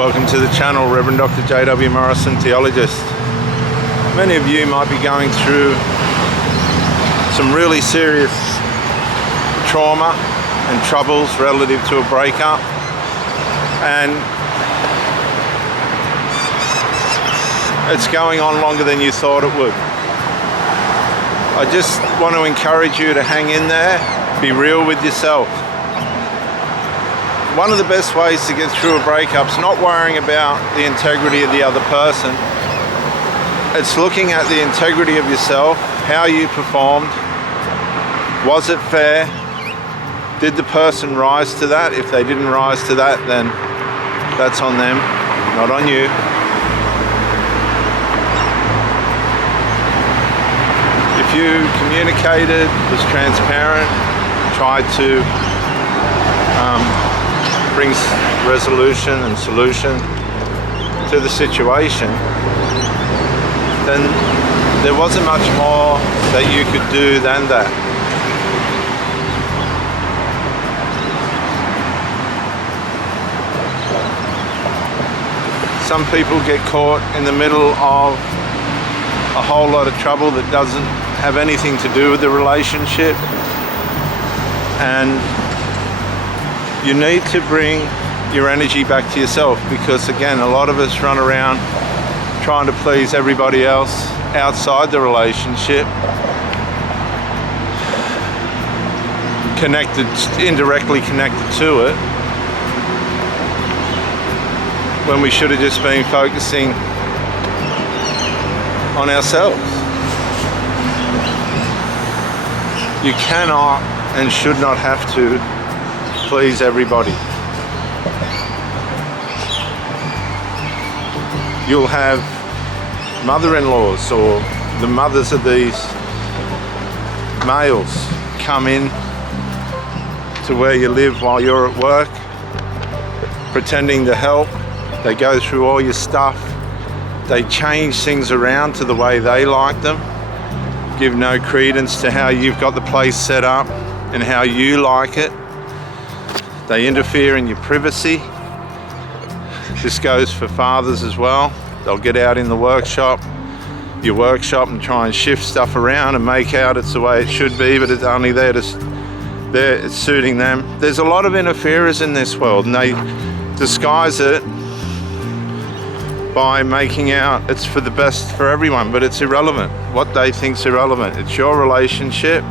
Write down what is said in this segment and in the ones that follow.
Welcome to the channel, Reverend Dr. J.W. Morrison, Theologist. Many of you might be going through some really serious trauma and troubles relative to a breakup, and it's going on longer than you thought it would. I just want to encourage you to hang in there, be real with yourself. One of the best ways to get through a breakup is not worrying about the integrity of the other person. It's looking at the integrity of yourself, how you performed. Was it fair? Did the person rise to that? If they didn't rise to that, then that's on them, not on you. If you communicated, was transparent, tried to bring resolution and solution to the situation, then there wasn't much more that you could do than that. Some people get caught in the middle of a whole lot of trouble that doesn't have anything to do with the relationship, and you need to bring your energy back to yourself, because again, a lot of us run around trying to please everybody else outside the relationship, indirectly connected to it, when we should have just been focusing on ourselves. You cannot and should not have to please everybody. You'll have mother-in-laws or the mothers of these males come in to where you live while you're at work, pretending to help. They go through all your stuff. They change things around to the way they like them, give no credence to how you've got the place set up and how you like it. They interfere in your privacy. This goes for fathers as well. They'll get out in the workshop, your workshop, and try and shift stuff around and make out it's the way it should be, but it's only there it's suiting them. There's a lot of interferers in this world, and they disguise it by making out it's for the best for everyone, but it's irrelevant. What they think's irrelevant. It's your relationship,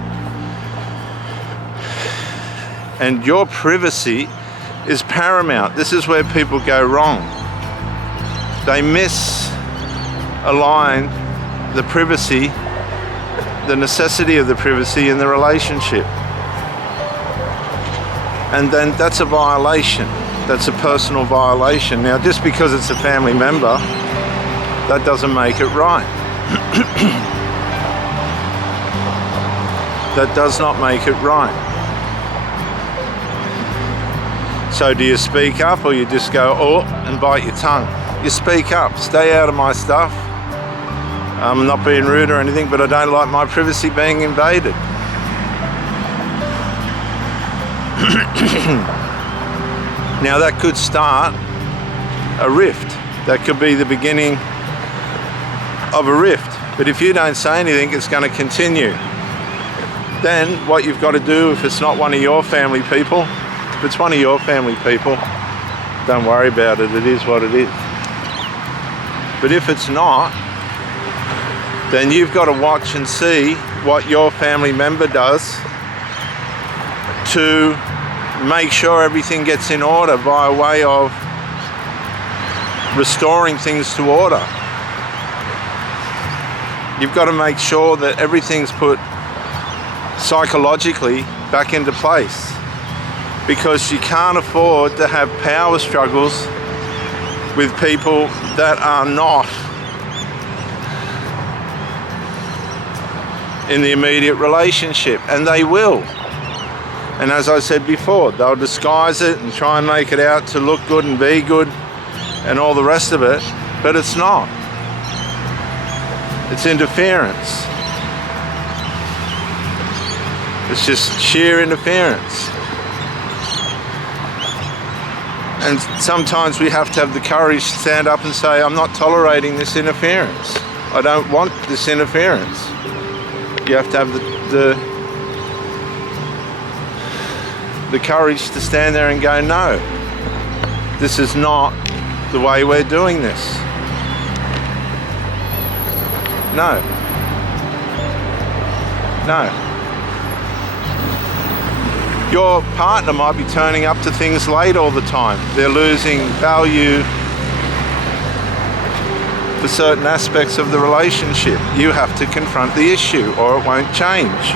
and your privacy is paramount. This is where people go wrong. They misalign the privacy, the necessity of the privacy in the relationship. And then that's a violation. That's a personal violation. Now, just because it's a family member, that doesn't make it right. That does not make it right. So do you speak up, or you just go, oh, and bite your tongue? You speak up. Stay out of my stuff. I'm not being rude or anything, but I don't like my privacy being invaded. Now that could start a rift. That could be the beginning of a rift. But if you don't say anything, it's going to continue. Then what you've got to do, if it's not one of your family people, if it's one of your family people, don't worry about it. It is what it is. But if it's not, then you've got to watch and see what your family member does to make sure everything gets in order by way of restoring things to order. You've got to make sure that everything's put psychologically back into place, because you can't afford to have power struggles with people that are not in the immediate relationship, and they will. And as I said before, they'll disguise it and try and make it out to look good and be good and all the rest of it, but it's not. It's interference. It's just sheer interference. And sometimes we have to have the courage to stand up and say, I'm not tolerating this interference. I don't want this interference. You have to have the courage to stand there and go, no, this is not the way we're doing this. No. No. Your partner might be turning up to things late all the time. They're losing value for certain aspects of the relationship. You have to confront the issue or it won't change.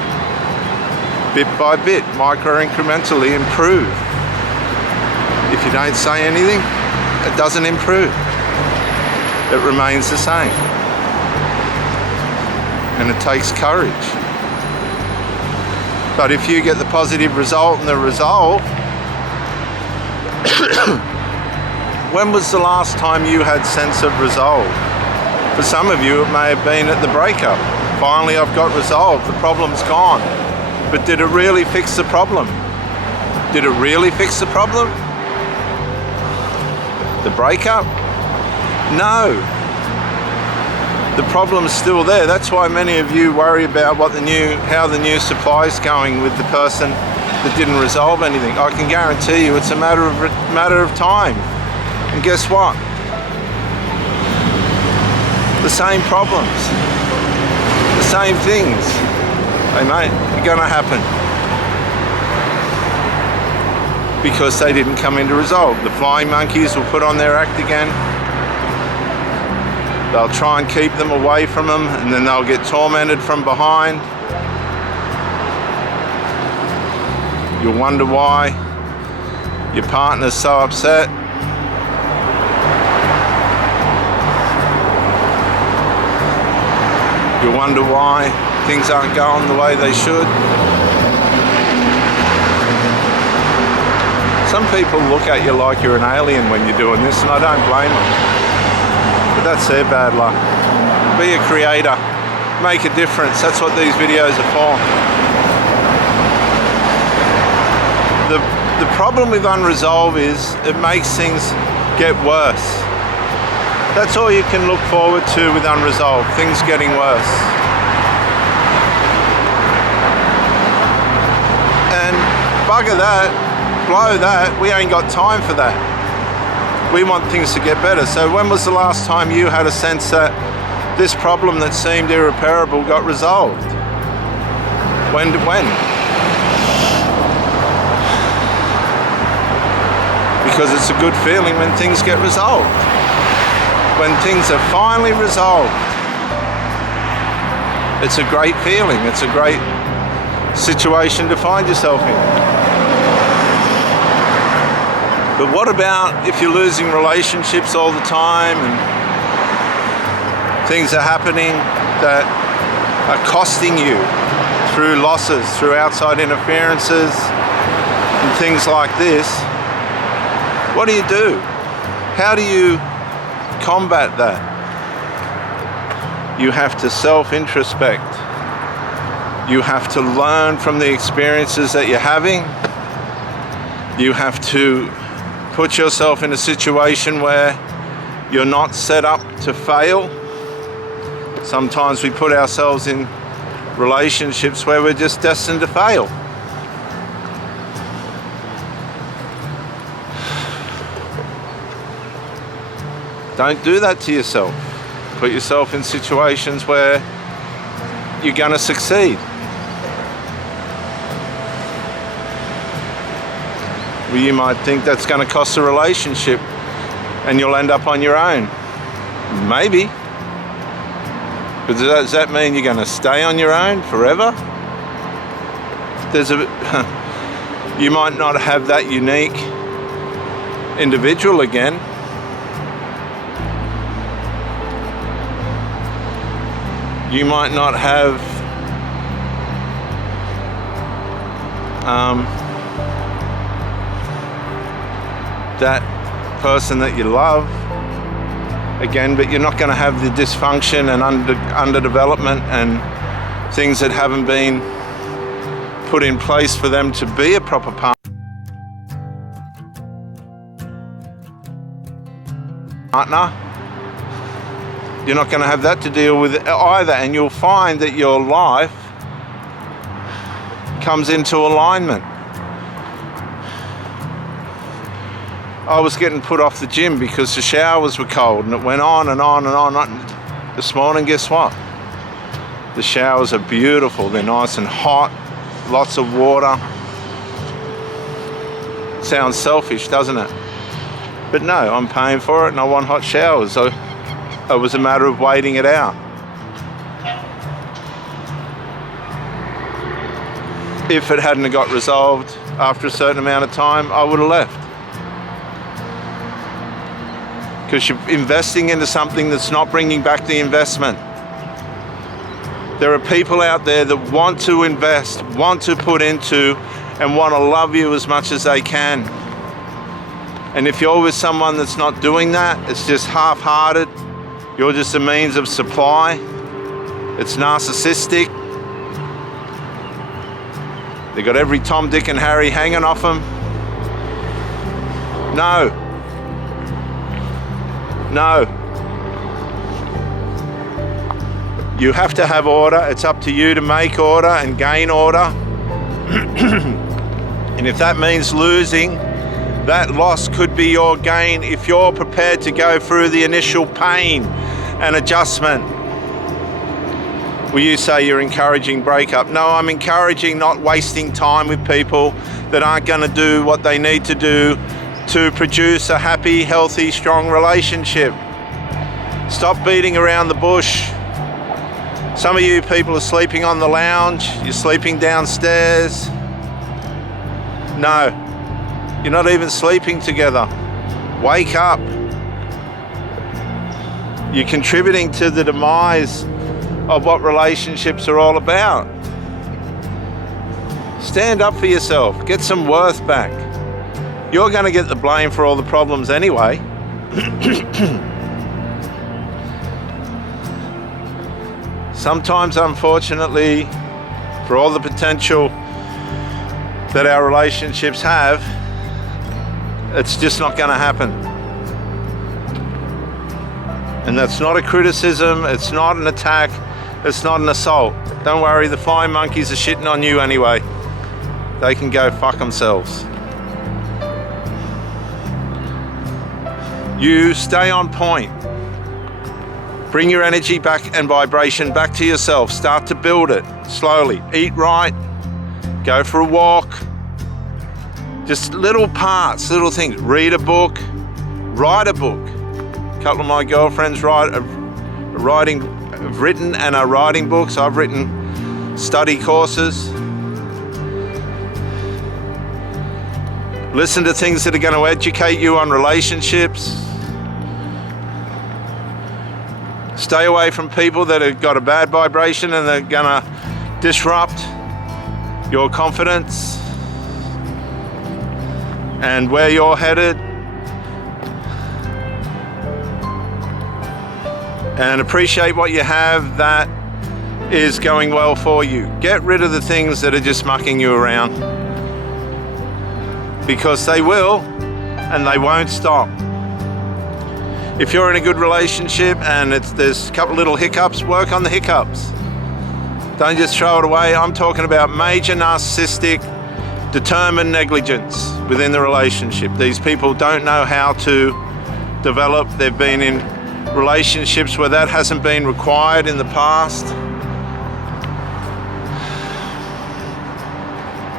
Bit by bit, micro-incrementally improve. If you don't say anything, it doesn't improve. It remains the same. And it takes courage. But if you get the positive result and the resolve, when was the last time you had sense of resolve? For some of you, it may have been at the breakup. Finally, I've got resolve, the problem's gone. But did it really fix the problem? Did it really fix the problem? The breakup? No. The problem's still there. That's why many of you worry about how the new supply is going with the person that didn't resolve anything. I can guarantee you it's a matter of time. And guess what? The same problems, the same things, hey mate, are gonna happen because they didn't come into resolve. The flying monkeys will put on their act again. They'll try and keep them away from them, and then they'll get tormented from behind. You'll wonder why your partner's so upset. You'll wonder why things aren't going the way they should. Some people look at you like you're an alien when you're doing this, and I don't blame them. But that's their bad luck. Be a creator. Make a difference. That's what these videos are for. The problem with unresolved is it makes things get worse. That's all you can look forward to with unresolved, things getting worse. And bugger that, blow that, we ain't got time for that. We want things to get better. So when was the last time you had a sense that this problem that seemed irreparable got resolved? When? Because it's a good feeling when things get resolved. When things are finally resolved. It's a great feeling. It's a great situation to find yourself in. But what about if you're losing relationships all the time and things are happening that are costing you through losses, through outside interferences and things like this? What do you do? How do you combat that? You have to self-introspect. You have to learn from the experiences that you're having. You have to put yourself in a situation where you're not set up to fail. Sometimes we put ourselves in relationships where we're just destined to fail. Don't do that to yourself. Put yourself in situations where you're going to succeed. Well, you might think that's going to cost a relationship and you'll end up on your own. Maybe. But does that mean you're going to stay on your own forever? You might not have that unique individual again. You might not have that person that you love again, but you're not going to have the dysfunction and underdevelopment and things that haven't been put in place for them to be a proper partner. partner. You're not going to have that to deal with either, and you'll find that your life comes into alignment. I was getting put off the gym because the showers were cold, and it went on and on and on. This morning, guess what? The showers are beautiful. They're nice and hot, lots of water. Sounds selfish, doesn't it? But no, I'm paying for it and I want hot showers. So it was a matter of waiting it out. If it hadn't got resolved after a certain amount of time, I would have left. Because you're investing into something that's not bringing back the investment. There are people out there that want to invest, want to put into, and want to love you as much as they can. And if you're with someone that's not doing that, it's just half-hearted, you're just a means of supply, it's narcissistic, they got every Tom, Dick and Harry hanging off them. No. You have to have order. It's up to you to make order and gain order. And if that means losing, that loss could be your gain if you're prepared to go through the initial pain and adjustment. Will you say you're encouraging breakup? No, I'm encouraging not wasting time with people that aren't going to do what they need to do to produce a happy, healthy, strong relationship. Stop beating around the bush. Some of you people are sleeping on the lounge, you're sleeping downstairs. No, you're not even sleeping together. Wake up. You're contributing to the demise of what relationships are all about. Stand up for yourself, get some worth back. You're going to get the blame for all the problems anyway. Sometimes, unfortunately, for all the potential that our relationships have, it's just not going to happen. And that's not a criticism, it's not an attack, it's not an assault. Don't worry, the flying monkeys are shitting on you anyway. They can go fuck themselves. You stay on point. Bring your energy back and vibration back to yourself. Start to build it slowly. Eat right. Go for a walk. Just little parts, little things. Read a book. Write a book. A couple of my girlfriends have written and are writing books. I've written study courses. Listen to things that are going to educate you on relationships. Stay away from people that have got a bad vibration and they're going to disrupt your confidence and where you're headed. And appreciate what you have that is going well for you. Get rid of the things that are just mucking you around, because they will and they won't stop. If you're in a good relationship and there's a couple little hiccups, work on the hiccups. Don't just throw it away. I'm talking about major narcissistic, determined negligence within the relationship. These people don't know how to develop. They've been in relationships where that hasn't been required in the past.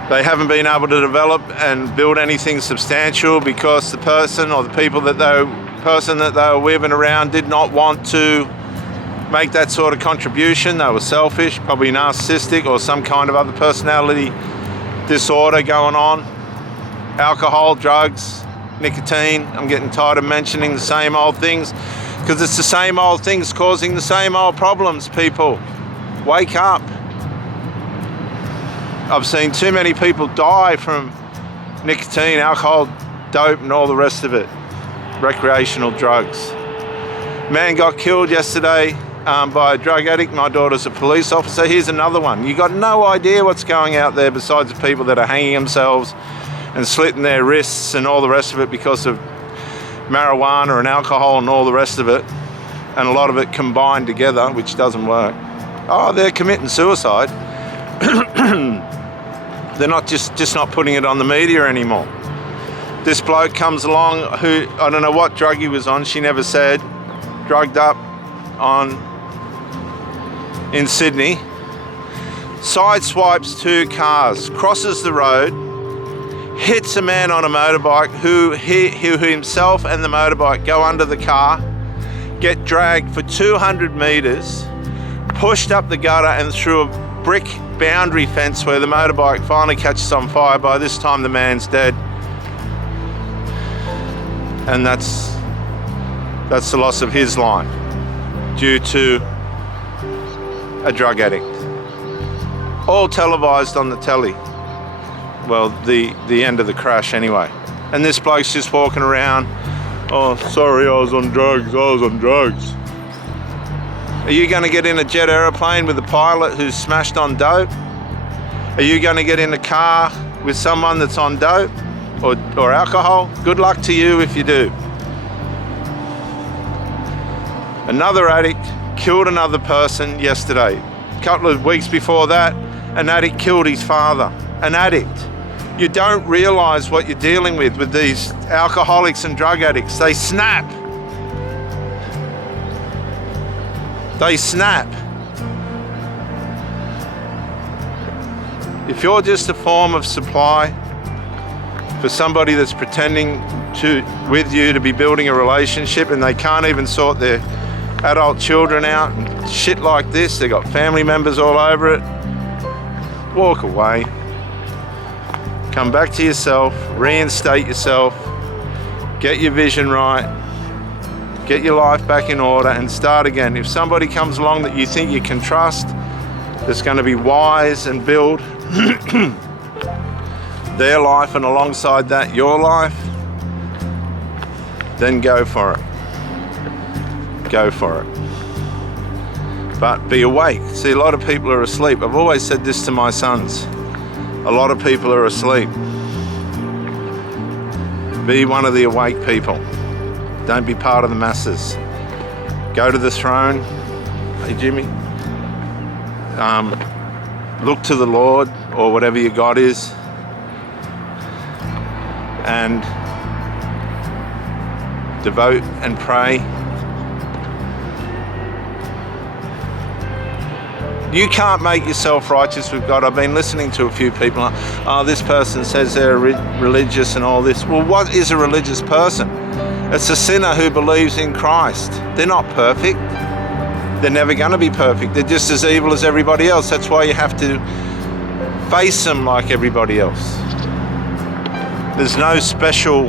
They haven't been able to develop and build anything substantial because the person or the people that they were with and around did not want to make that sort of contribution. They were selfish, probably narcissistic, or some kind of other personality disorder going on. Alcohol, drugs, nicotine. I'm getting tired of mentioning the same old things because it's the same old things causing the same old problems, people. Wake up. I've seen too many people die from nicotine, alcohol, dope, and all the rest of it. Recreational drugs. Man got killed yesterday by a drug addict. My daughter's a police officer. Here's another one. You got no idea what's going out there besides the people that are hanging themselves and slitting their wrists and all the rest of it because of marijuana and alcohol and all the rest of it, and a lot of it combined together, which doesn't work. Oh, they're committing suicide. They're not just not putting it on the media anymore. This bloke comes along who, I don't know what drug he was on, she never said, drugged up in Sydney, sideswipes 2 cars, crosses the road, hits a man on a motorbike who himself and the motorbike go under the car, get dragged for 200 metres, pushed up the gutter and through a brick boundary fence where the motorbike finally catches on fire. By this time the man's dead. And that's the loss of his life due to a drug addict. All televised on the telly. Well, the end of the crash anyway. And this bloke's just walking around, oh, sorry, I was on drugs. Are you going to get in a jet aeroplane with a pilot who's smashed on dope? Are you going to get in a car with someone that's on dope or alcohol? Good luck to you if you do. Another addict killed another person yesterday. A couple of weeks before that, an addict killed his father. An addict. You don't realise what you're dealing with these alcoholics and drug addicts. They snap. They snap. If you're just a form of supply for somebody that's pretending with you to be building a relationship, and they can't even sort their adult children out and shit like this, they got family members all over it, walk away. Come back to yourself, reinstate yourself, get your vision right, get your life back in order and start again. If somebody comes along that you think you can trust, that's going to be wise and build their life and alongside that your life, then go for it. Go for it. But be awake. See, a lot of people are asleep. I've always said this to my sons. A lot of people are asleep. Be one of the awake people. Don't be part of the masses. Go to the throne. Hey, Jimmy. Look to the Lord or whatever your God is, and devote and pray. You can't make yourself righteous with God. I've been listening to a few people, oh, this person says they're religious and all this. Well, what is a religious person? It's a sinner who believes in Christ. They're not perfect. They're never going to be perfect. They're just as evil as everybody else. That's why you have to face them like everybody else. There's no special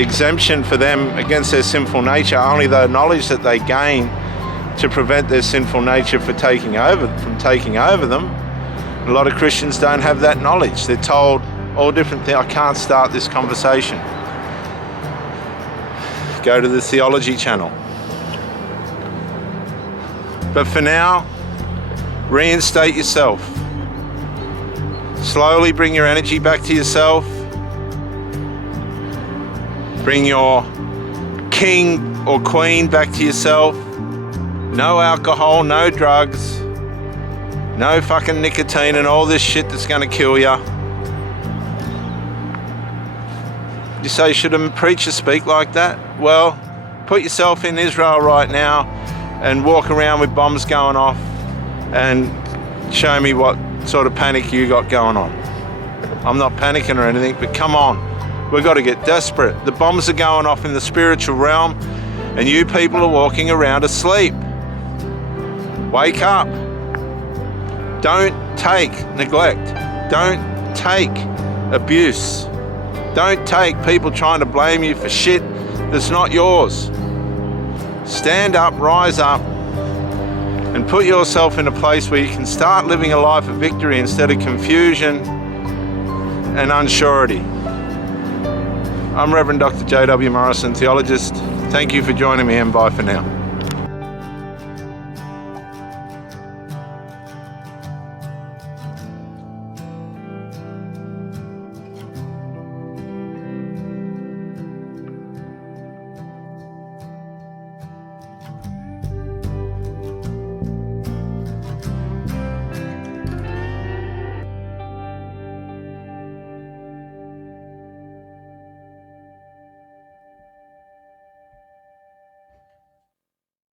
exemption for them against their sinful nature, only the knowledge that they gain to prevent their sinful nature from taking over them. A lot of Christians don't have that knowledge. They're told all different things. I can't start this conversation. Go to the theology channel. But for now, reinstate yourself. Slowly bring your energy back to yourself. Bring your king or queen back to yourself. No alcohol, no drugs, no fucking nicotine and all this shit that's going to kill you. You say, should a preacher speak like that? Well, put yourself in Israel right now and walk around with bombs going off and show me what sort of panic you got going on. I'm not panicking or anything, but come on. We've got to get desperate. The bombs are going off in the spiritual realm and you people are walking around asleep. Wake up. Don't take neglect. Don't take abuse. Don't take people trying to blame you for shit that's not yours. Stand up, rise up, and put yourself in a place where you can start living a life of victory instead of confusion and unsurety. I'm Reverend Dr. J.W. Morrison, theologist. Thank you for joining me and bye for now.